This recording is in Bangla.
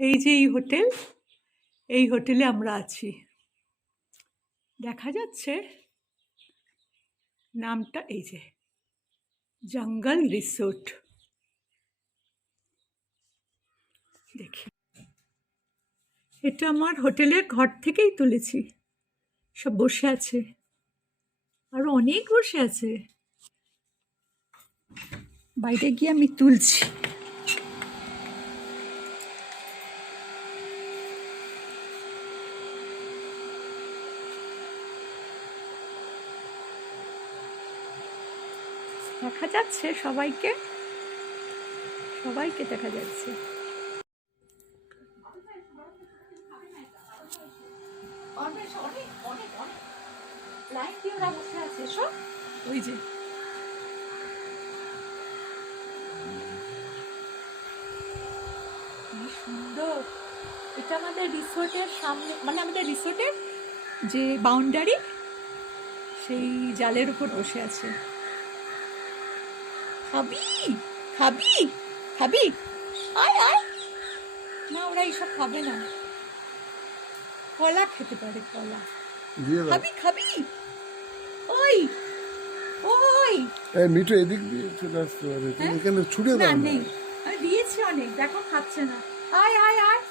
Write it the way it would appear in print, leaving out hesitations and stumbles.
এই যে এই হোটেলে আমরা আছি, দেখা যাচ্ছে নামটা, এই যে জঙ্গল রিসোর্ট। দেখি, এটা আমার হোটেলের ঘর থেকেই তুলেছি। সব বসে আছে, আরো অনেক বসে আছে। বাইরে গিয়ে আমি তুলছি। দেখা যাচ্ছে সবাইকে দেখা যাচ্ছে। ওই যে কি সুন্দর! এটা আমাদের রিসোর্টের সামনে, মানে আমাদের রিসোর্টের যে বাউন্ডারি, সেই জালের উপর বসে আছে। খাবি খাবি খাবি? আয় আয়। না, ওরা এইসব খাবে না, কলা খেতে পারে, কলা। খাবি খাবি? ওই ওই মিঠু এদিক দিয়ে চলে আসতে পারে, এখানে ছুড়ে দাও। না, নেই, আমি দিয়েছি অনেক, দেখো খাচ্ছে না। আয় আয় আয়।